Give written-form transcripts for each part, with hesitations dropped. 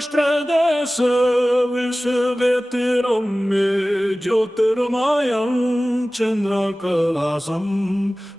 राष्ट्रदेश विश्ववेतिरं मे ज्योतिर्मयं चन्द्रकलासं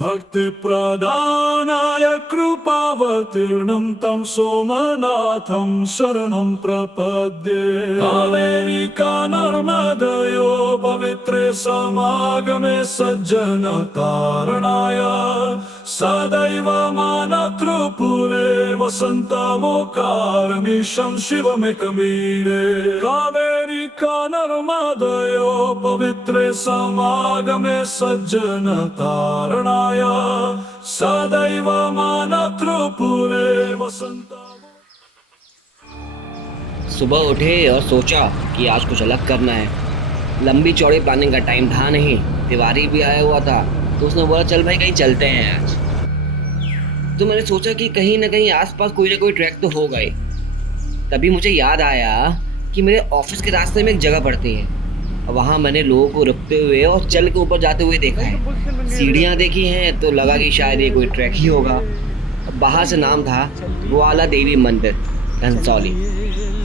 भक्तिप्रदानाय कृपावतीर्णं तं सोमनाथं शरणं प्रपद्ये। कावेरिका नर्मदयो पवित्रे समागमे सज्जनतारणाय सदैव मानतृपुरे वसन्तमोकारमीशं शिवमेकमीरे। कावेरिका नर्मदयो पवित्रे समागमे सज्जनतारणाय सदैव मानतृपुरे वसन्त। सुबह उठे और सोचा कि आज कुछ अलग करना है। लंबी चौड़ी प्लानिंग का टाइम था नहीं, तिवारी भी आया हुआ था तो उसने बोला चल भाई कहीं चलते हैं आज। तो मैंने सोचा कि कहीं ना कहीं आसपास कोई ना कोई ट्रैक तो होगा ही। तभी मुझे याद आया कि मेरे ऑफिस के रास्ते में एक जगह पड़ती है। वहाँ मैंने लोगों को रुकते हुए और चल के ऊपर जाते हुए देखा है। सीढ़ियाँ देखी हैं तो लगा कि शायद ये कोई ट्रैक ही होगा। बाहर से नाम था ग्वाला देवी मंदिर घनसौली।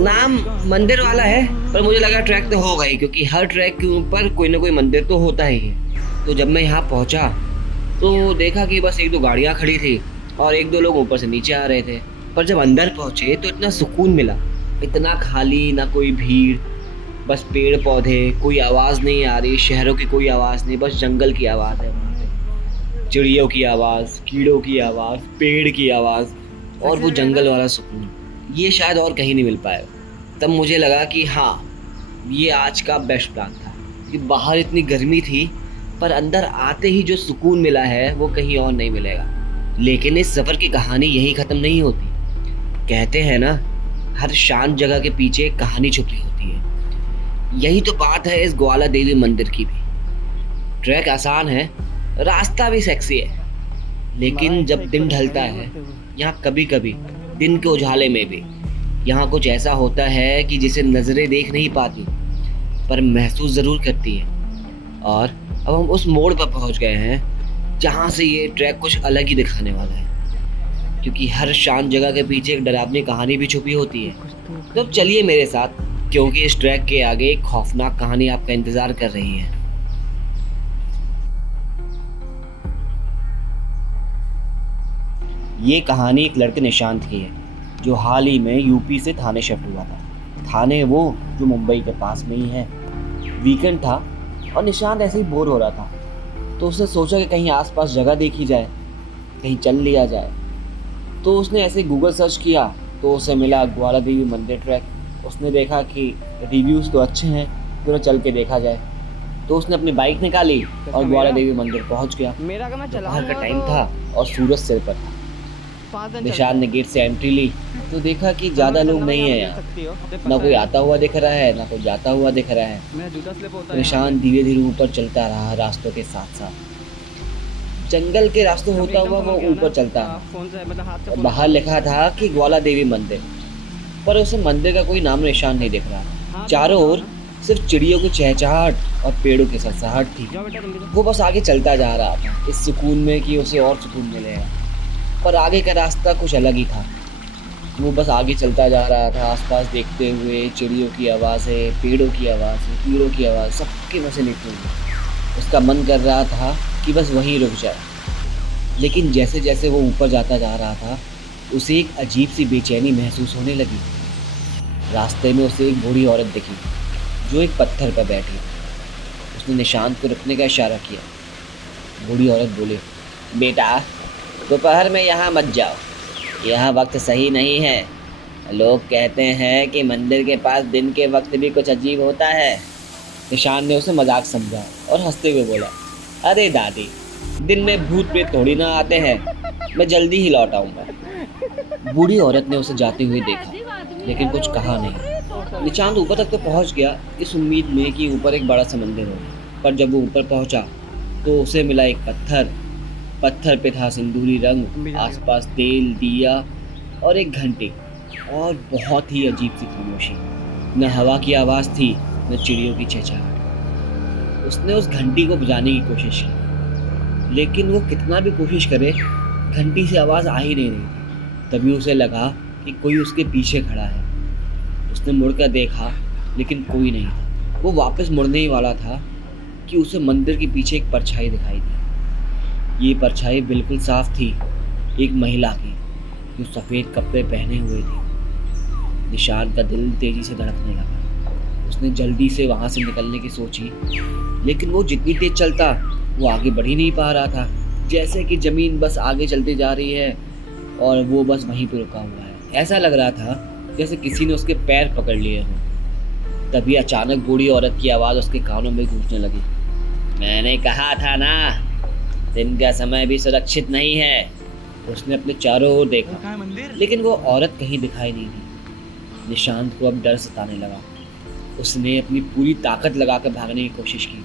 नाम मंदिर वाला है पर मुझे लगा ट्रैक तो होगा ही, क्योंकि हर ट्रैक के ऊपर कोई ना कोई मंदिर तो होता ही है। तो जब मैं यहाँ पहुँचा तो देखा कि बस एक दो गाड़ियाँ खड़ी थी और एक दो लोग ऊपर से नीचे आ रहे थे। पर जब अंदर पहुँचे तो इतना सुकून मिला, इतना खाली, ना कोई भीड़, बस पेड़ पौधे, कोई आवाज़ नहीं आ रही, शहरों की कोई आवाज़ नहीं, बस जंगल की आवाज़ है वहाँ पे। चिड़ियों की आवाज़, कीड़ों की आवाज़, पेड़ की आवाज़ और वो जंगल वाला सुकून, ये शायद और कहीं नहीं मिल पाएगा। तब मुझे लगा कि हाँ, ये आज का बेस्ट प्लान था कि बाहर इतनी गर्मी थी पर अंदर आते ही जो सुकून मिला है वो कहीं और नहीं मिलेगा। लेकिन इस सफ़र की कहानी यहीं ख़त्म नहीं होती। कहते हैं ना, हर शांत जगह के पीछे एक कहानी छुपी होती है। यही तो बात है इस ग्वाला देवी मंदिर की भी। ट्रैक आसान है, रास्ता भी सेक्सी है, लेकिन जब दिन ढलता है यहाँ कभी कभी दिन के उजाले में भी यहाँ कुछ ऐसा होता है कि जिसे नज़रें देख नहीं पाती पर महसूस ज़रूर करती है। और अब हम उस मोड़ पर पहुँच गए हैं जहाँ से ये ट्रैक कुछ अलग ही दिखाने वाला है, क्योंकि हर शांत जगह के पीछे एक डरावनी कहानी भी छुपी होती है। तो अब चलिए मेरे साथ, क्योंकि इस ट्रैक के आगे एक खौफनाक कहानी आपका इंतज़ार कर रही है। ये कहानी एक लड़के निशांत की है जो हाल ही में यूपी से थाने शिफ्ट हुआ था। थाने वो जो मुंबई के पास में ही है। वीकेंड था और निशांत ऐसे ही बोर हो रहा था तो उसने सोचा कि कहीं आसपास जगह देखी जाए, कहीं चल लिया जाए। तो उसने ऐसे गूगल सर्च किया तो उसे मिला ग्वाला देवी मंदिर ट्रैक। उसने देखा कि रिव्यूज़ तो अच्छे हैं, क्यों चल के देखा जाए। तो उसने अपनी बाइक निकाली और ग्वाला देवी मंदिर पहुंच गया। दोपहर का टाइम था और सूरज सिर पर था। निशांत ने गेट से एंट्री ली तो देखा कि ज़्यादा लोग नहीं है यहाँ। ना कोई आता हुआ दिख रहा है, ना कोई जाता हुआ दिख रहा है। निशांत धीरे धीरे ऊपर चलता रहा रास्तों के साथ साथ। जंगल के रास्ते होता हुआ वो ऊपर चलता है। बाहर लिखा था कि ग्वाला देवी मंदिर, पर उसे मंदिर का कोई नाम निशान नहीं दिख रहा। चारों ओर सिर्फ चिड़ियों की चहचहाहट और पेड़ों की सरसराहट थी। वो बस आगे चलता जा रहा था इस सुकून में कि उसे और सुकून मिलेगा, पर आगे का रास्ता कुछ अलग ही था। वो बस आगे चलता जा रहा था, आसपास देखते हुए चिड़ियों की आवाज़ें, पेड़ों की आवाज़ें, कीड़ों की आवाज़, सबकी वजह लेते हुए उसका मन कर रहा था कि बस वहीं रुक जाए। लेकिन जैसे जैसे वो ऊपर जाता जा रहा था उसे एक अजीब सी बेचैनी महसूस होने लगी। रास्ते में उसे एक बूढ़ी औरत दिखी जो एक पत्थर पर बैठी। उसने निशांत को रुकने का इशारा किया। बूढ़ी औरत बोली, बेटा दोपहर में यहाँ मत जाओ, यहाँ वक्त सही नहीं है। लोग कहते हैं कि मंदिर के पास दिन के वक्त भी कुछ अजीब होता है। निशांत ने उसे मजाक समझा और हंसते हुए बोला, अरे दादी, दिन में भूत प्रेत थोड़ी ना आते हैं, मैं जल्दी ही लौट आऊँगा। बूढ़ी औरत ने उसे जाते हुए देखा लेकिन कुछ कहा नहीं। निशांत ऊपर तक तो पहुँच गया इस उम्मीद में कि ऊपर एक बड़ा सा मंदिर हो, पर जब वो ऊपर पहुँचा तो उसे मिला एक पत्थर पे था सिंदूरी रंग, आसपास तेल, दिया और एक घंटी और बहुत ही अजीब सी खामोशी। न हवा की आवाज़ थी, न चिड़ियों की चहचहाहट। उसने उस घंटी को बजाने की कोशिश की, लेकिन वो कितना भी कोशिश करे घंटी से आवाज़ आ ही नहीं रही थी। तभी उसे लगा कि कोई उसके पीछे खड़ा है। उसने मुड़कर देखा, लेकिन कोई नहीं था। वो वापस मुड़ने ही वाला था कि उसे मंदिर के पीछे एक परछाई दिखाई दी। ये परछाई बिल्कुल साफ थी, एक महिला की, जो सफ़ेद कपड़े पहने हुए थी। निशांत का दिल तेजी से धड़कने लगा। उसने जल्दी से वहाँ से निकलने की सोची, लेकिन वो जितनी तेज चलता, वो आगे बढ़ ही नहीं पा रहा था। जैसे कि ज़मीन बस आगे चलती जा रही है और वो बस वहीं पे रुका हुआ है। ऐसा लग रहा था जैसे किसी ने उसके पैर पकड़ लिए हों। तभी अचानक बूढ़ी औरत की आवाज़ उसके कानों में गूंजने लगी। मैंने कहा था ना, दिन का समय भी सुरक्षित नहीं है। उसने अपने चारों ओर देखा, लेकिन वो औरत कहीं दिखाई नहीं दी। निशांत को अब डर सताने लगा। उसने अपनी पूरी ताकत लगाकर भागने की कोशिश की,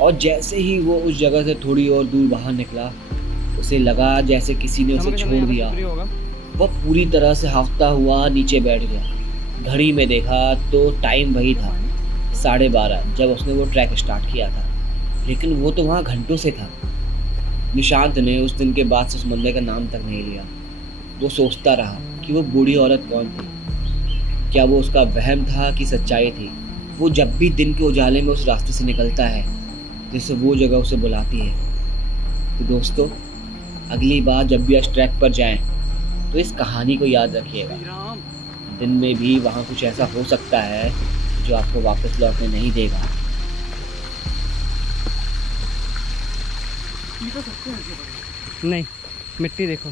और जैसे ही वो उस जगह से थोड़ी और दूर बाहर निकला, उसे लगा जैसे किसी ने उसे छोड़ दिया। वह पूरी तरह से हांफता हुआ नीचे बैठ गया। घड़ी में देखा तो टाइम वही था, 12:30, जब उसने वो ट्रैक स्टार्ट किया था। लेकिन वो तो वहाँ घंटों से था। निशांत ने उस दिन के बाद से उस मंदिर का नाम तक नहीं लिया। वो सोचता रहा कि वो बूढ़ी औरत कौन थी। क्या वो उसका वहम था कि सच्चाई थी? वो जब भी दिन के उजाले में उस रास्ते से निकलता है, जैसे वो जगह उसे बुलाती है। तो दोस्तों, अगली बार जब भी इस ट्रैक पर जाएं, तो इस कहानी को याद रखिएगा। दिन में भी वहाँ कुछ ऐसा हो सकता है जो आपको वापस लौटने नहीं देगा। नहीं, मिट्टी देखो।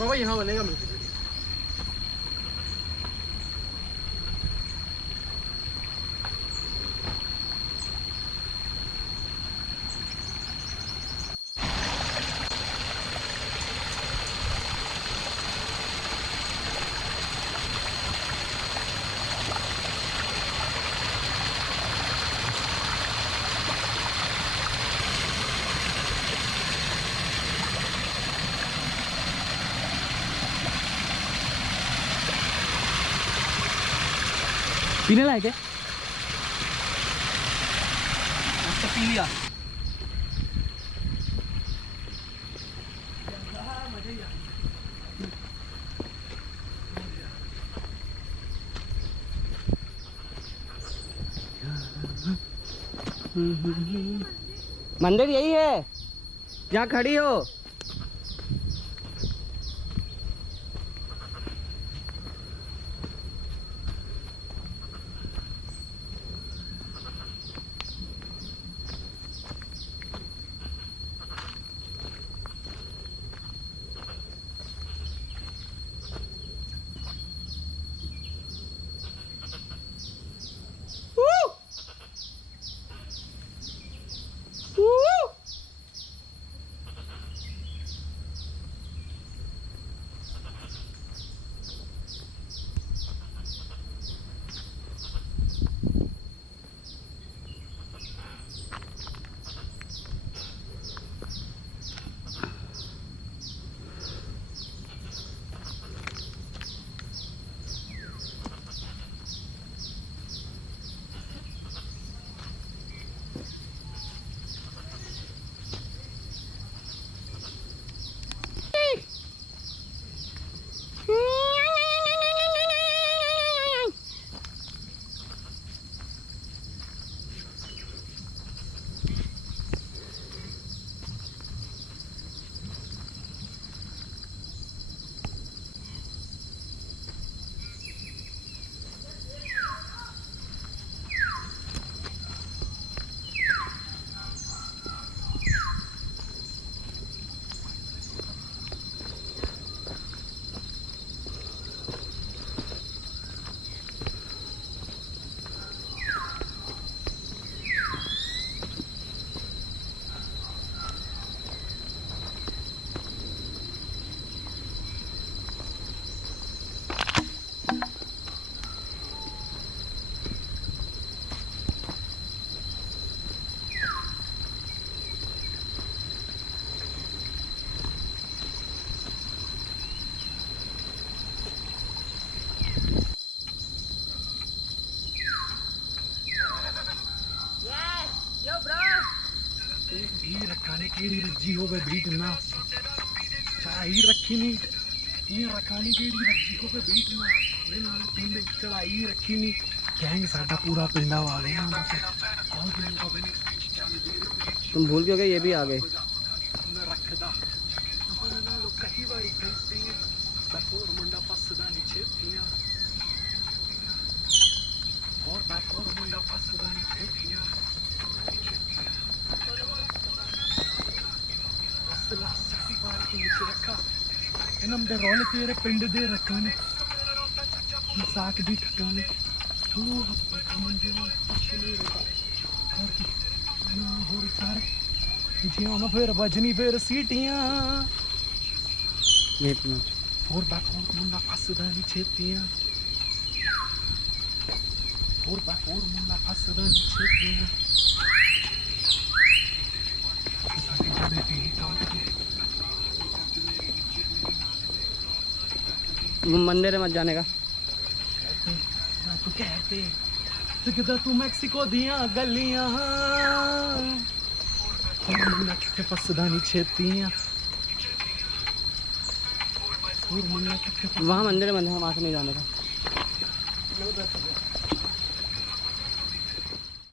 बाबा यहाँ बनेगा मिट्टी। पीने लायक है? अच्छा, पी लिया। मंदिर यही है जहाँ खड़ी हो। ही रखाने केड़ी रज्जी हो बे बीट ना चढ़ाई रखी नहीं ये रखाने केड़ी रज्जी हो बे बीट ना ले नाल पिंड चढ़ाई रखी नहीं गैंग साडा पूरा पिंडा वाले हैं बहुत दिन का बने तुम भूल क्यों गए, ये भी आ गए। मैं रखदा अपन ना लोग कई बारी कहते हैं बैकोर मुंडा फसदा नहीं छेतियां और बैकोर मुंडा फसदा नहीं छेतियां असला सटी पार के नीचे रखा इनम दे रोले तेरे पिंड दे रखने साक दी ठकने तू हम जो पिछले और की ना हो सारे जिया ना फिर बजनी फिर सीटियां ये अपना और बैकोर मुंडा फसदा नहीं छेतियां और बैकोर मुंडा फसदा नहीं छेतियां मंदिर मत जाने का। तू कहते दिखदा तू मैक्सिको दियां गलियां और मुंडा किथे फसदा नहीं छेतियां और मुंडा किथे वहाँ मंदिर में वहाँ से नहीं जाने का। फसदा